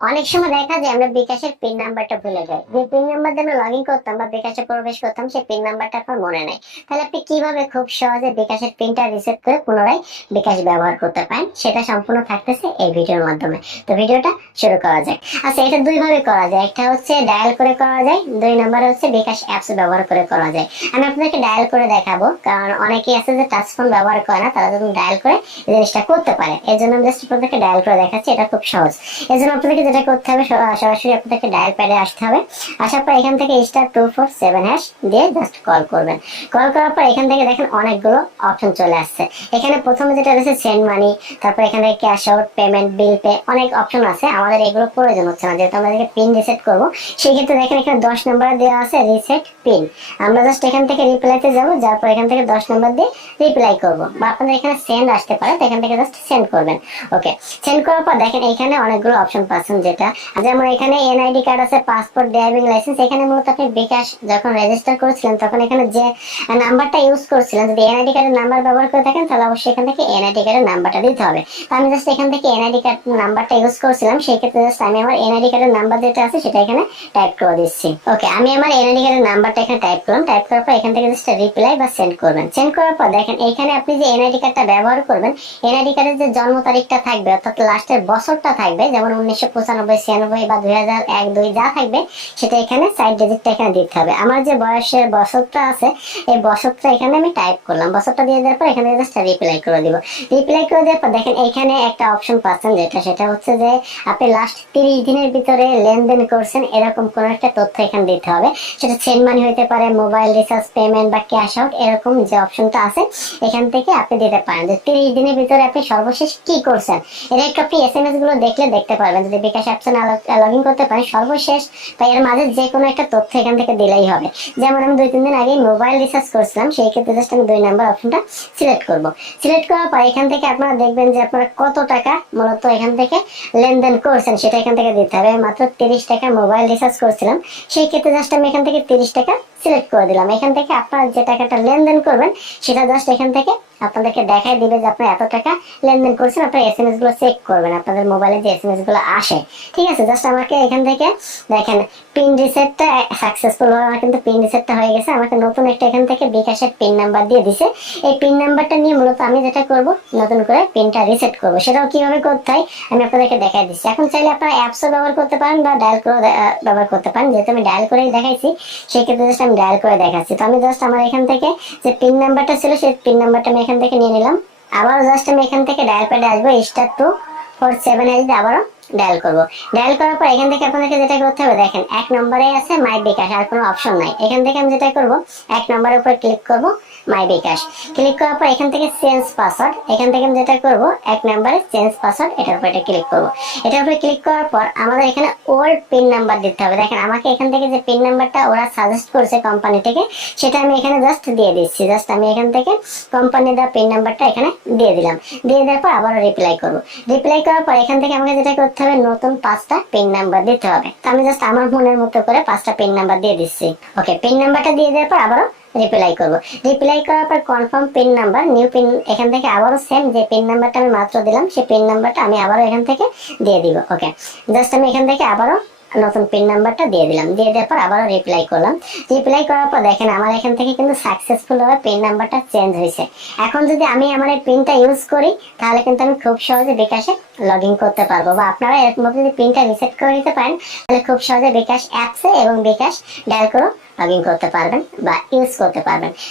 অনেক সময় দেখা যায় আমরা বিকাশের পিন নাম্বারটা ভুলে যাই। যে পিন নাম্বার দিয়ে আমরা লগ ইন করতাম বা বিকাশে প্রবেশ করতাম, সেই পিন নাম্বারটা আপনার মনে নেই। তাহলে আপনি কীভাবে খুব সহজে বিকাশের পিনটা রিসেট করে পুনরায় বিকাশ ব্যবহার করতে পারেন? সেটা সম্পূর্ণ থাকতেছে এই ভিডিওর মাধ্যমে। তো ভিডিওটা শুরু করা যায় আচ্ছা এটা দুই ভাবে করা যায়। একটা হচ্ছে ডায়াল করে করা যায়, দুই নাম্বার হচ্ছে বিকাশ অ্যাপস ব্যবহার করে করা যায়। আমি আপনাদেরকে ডায়াল করে দেখাবো, কারণ অনেকেই আছে যে টাচ ফোন ব্যবহার করে না, তারা যখন ডায়াল করে জিনিসটা করতে পারে। এর জন্য আমি জাস্ট আপনাদেরকে ডায়াল করে দেখাচ্ছি, এটা খুব সহজ। এর জন্য আপনাদেরকে যেটা করতে হবে সরাসরি আপনাদেরকে ডায়াল প্যাডে আসতে হবে। আসার পর এখান থেকে star two four seven hash দিয়ে জাস্ট কল করবেন। কল করার পর এখান থেকে দেখেন অনেকগুলো অপশন চলে আসছে। এখানে প্রথমে যেটা রয়েছে সেন্ড মানি তারপর এখান থেকে cash out payment bill pay অনেক অপশন আছে। আমাদের এগুলো প্রয়োজন হচ্ছে না। যেহেতু আমরা পিন রিসেট করব, সেই ক্ষেত্রে দেখেন এখানে দশ নম্বর দেওয়া আছে রিসেট পিন আমরা জাস্ট এখান থেকে রিপ্লাইতে যাব যার পর এখান থেকে দশ নম্বর দিয়ে রিপ্লাই করব। বা আপনাদের এখানে সেন্ড আসতে পারে, তো এখান থেকে জাস্ট সেন্ড করবেন। ওকে সেন্ড করার পর দেখেন এখানে অনেকগুলো অপশন পাচ্ছেন। যেটা। যেমন এখানে এনআইডি কার্ড আছে পাসপোর্ট ড্রাইভিং লাইসেন্স এখানে মূলত আপনি বিকাশ যখন রেজিস্টার করেছিলেন, তখন এখানে যে নাম্বারটা ইউজ করছিলেন, যদি এনআইডি কার্ডের নাম্বার ব্যবহার করে থাকেন, তাহলে অবশ্যই এখান থেকে এনআইডি কার্ডের নাম্বারটা দিতে হবে। তো আমি জাস্ট এখান থেকে এনআইডি কার্ড নাম্বারটা ইউজ করছিলাম, সেই ক্ষেত্রে জাস্ট আমি আমার এনআইডি কার্ডের নাম্বার যেটা আছে, সেটা এখানে টাইপ করে দিচ্ছি। ওকে আমি আমার এনআইডি কার্ডের নাম্বারটা এখানে টাইপ করলাম টাইপ করার পর এখান থেকে জাস্ট রিপ্লাই বা সেন্ড করবেন। সেন্ড করার পর দেখেন, এখানে আপনি যে এনআইডি কার্ডটা ব্যবহার করবেন এনআইডি কার্ডের যে জন্ম তারিখটা থাকবে, অর্থাৎ লাস্টের বছরটা থাকবে, যেমন উনিশশো পঁচানব্বই, ছিয়ানব্বই বা দুই হাজার এক, দুই যা থাকবে, সেটা এখানে সাইড ডিজিটটা এখানে দিতে হবে। আমার যে বয়সের বছরটা আছে, এই বছরটা এখানে আমি টাইপ করলাম। বছরটা দিয়ে দেওয়ার পর এখানে রিপ্লাই করে দিব। রিপ্লাই করে দেওয়ার পর দেখেন, এখানে একটা অপশন পাচ্ছেন যেটা, সেটা হচ্ছে যে আপনি লাস্ট তিরিশ দিনের ভিতরে লেনদেন করছেন, এরকম কোন একটা তথ্য এখানে দিতে হবে। সেটা মানি হইতে পারে মোবাইল রিচার্জ পেমেন্ট বা ক্যাশ আউট এরকম যে অপশনটা আছে, এখান থেকে আপনি দিতে পারেন। যে তিরিশ দিনের ভিতরে আপনি সর্বশেষ কি করছেন, এটা একটু আপনি এস এম এসগুলো দেখলে দেখতে পারবেন। যদি বিকাশ অ্যাপসে লগ ইন করতে পারেন, সর্বশেষ বা এর মাঝে যে কোনো একটা তথ্য এখান থেকে দিলেই হবে। যেমন আমি দুই তিন দিন আগে মোবাইল রিচার্জ করছিলাম, সেই ক্ষেত্রে জাস্ট আমি দুই নাম্বার অপশনটা সিলেক্ট করব। সিলেক্ট করার পর এখান থেকে আপনারা দেখবেন যে আপনারা কত টাকা মূলত এখান থেকে লেনদেন করছেন, সেটা এখান থেকে দিতে হবে। মাত্র তিরিশ টাকা মোবাইল রিচার্জ করছিলাম, সেই ক্ষেত্রে জাস্ট আমি এখান থেকে তিরিশ টাকা সিলেক্ট করে দিলাম। এখান থেকে আপনারা যে টাকাটা লেনদেন করবেন, সেটা জাস্ট এখান থেকে আপনাদেরকে দেখাই দিবে যে আপনারা এত টাকা লেনদেন করছেন, আপনারা এস এম এসগুলো চেক করবেন, আপনাদের মোবাইলে যে এস এম এসগুলো আসে। ঠিক আছে জাস্ট আমাকে এখান থেকে দেখেন পিন রিসেটটা সাকসেসফুল ভাবে আমার কিন্তু পিন রিসেটটা হয়ে গেছে। আমাকে নতুন একটা এখান থেকে বিকাশের পিন নাম্বার দিয়ে দিছে। এই পিন নাম্বারটা নিয়ে মূলত আমি যেটা করব, নতুন করে পিনটা রিসেট করব। সেটাও কীভাবে করতে হয়, আমি আপনাদেরকে দেখাই দিচ্ছি। এখন চাইলে আপনারা অ্যাপসও ব্যবহার করতে পারেন বা ডায়াল করে ব্যবহার করতে পারেন। যেহেতু আমি ডায়াল করেই দেখাইছি, সেক্ষেত্রে জাস্ট আমি ডায়াল করে দেখাচ্ছি। তো আমি জাস্ট আমার এখান থেকে যে পিন নাম্বারটা ছিল, সেই পিন নাম্বারটা আমি এখান থেকে নিয়ে নিলাম। আবার জাস্ট আমি এখান থেকে ডায়াল প্যাডে আসব star two four seven eight আবারও। ডায়াল করব। ডায়াল করার পর এখান থেকে আপনাদেরকে যেটা করতে হবে, দেখেন, এক নম্বরে আছে মাই বিকাশ আর কোনো অপশন নাই। এখান থেকে আমি যেটা করব, এক নম্বরের উপর ক্লিক করব মাই বিকাশ ক্লিক করার পর এখান থেকে চেঞ্জ পাসওয়ার্ড এখান থেকে আমি যেটা করব, এক নম্বরে চেঞ্জ পাসওয়ার্ড এটার উপর এটা ক্লিক করব। এটার উপরে ক্লিক করার পর আমাদের এখানে ওল্ড পিন নাম্বার দিতে হবে। দেখেন, আমাকে এখান থেকে যে পিন নাম্বারটা ওরা সাজেস্ট করেছে কোম্পানি থেকে, সেটা আমি এখানে জাস্ট দিয়ে দিচ্ছি। জাস্ট আমি এখান থেকে কোম্পানি দেওয়া পিন নাম্বারটা এখানে দিয়ে দিলাম। দিয়ে দেওয়ার পর আবারও রিপ্লাই করব। রিপ্লাই করার পর এখান থেকে আমাকে যেটা করতে হবে নতুন পাঁচটা পিন নাম্বার দিতে হবে। তো আমি জাস্ট আমার মনের মতো করে পাঁচটা পিন নাম্বার দিয়ে দিচ্ছি। ওকে পিন নাম্বারটা দিয়ে দেওয়ার পর আবারও রিপ্লাই করব। রিপ্লাই করার পর confirm pin number new pin এখান থেকে আবারও সেম যে পিন নাম্বারটা আমি মাত্র দিলাম, সেই পিন নাম্বারটা আমি আবারও এখান থেকে দিয়ে দিব। ওকে জাস্ট আমি এখান থেকে আবারও নতুন পিন নাম্বারটা দিয়ে দিলাম। দিয়ে দেওয়ার পর আবারও রিপ্লাই করলাম। রিপ্লাই করার পর দেখেন, আমার এখান থেকে কিন্তু সাকসেসফুল ভাবে পিন নাম্বারটা চেঞ্জ হয়েছে। এখন যদি আমি আমার এই পিনটা ইউজ করি, তাহলে কিন্তু আমি খুব সহজে বিকাশে লগ করতে পারব। বা আপনারা এরকম ভাবে যদি পিনটা রিসেট করে নিতে পারেন, তাহলে খুব সহজে বিকাশ অ্যাপসে এবং বিকাশ ডায়াল করে লগ করতে পারবেন বা ইউজ করতে পারবেন।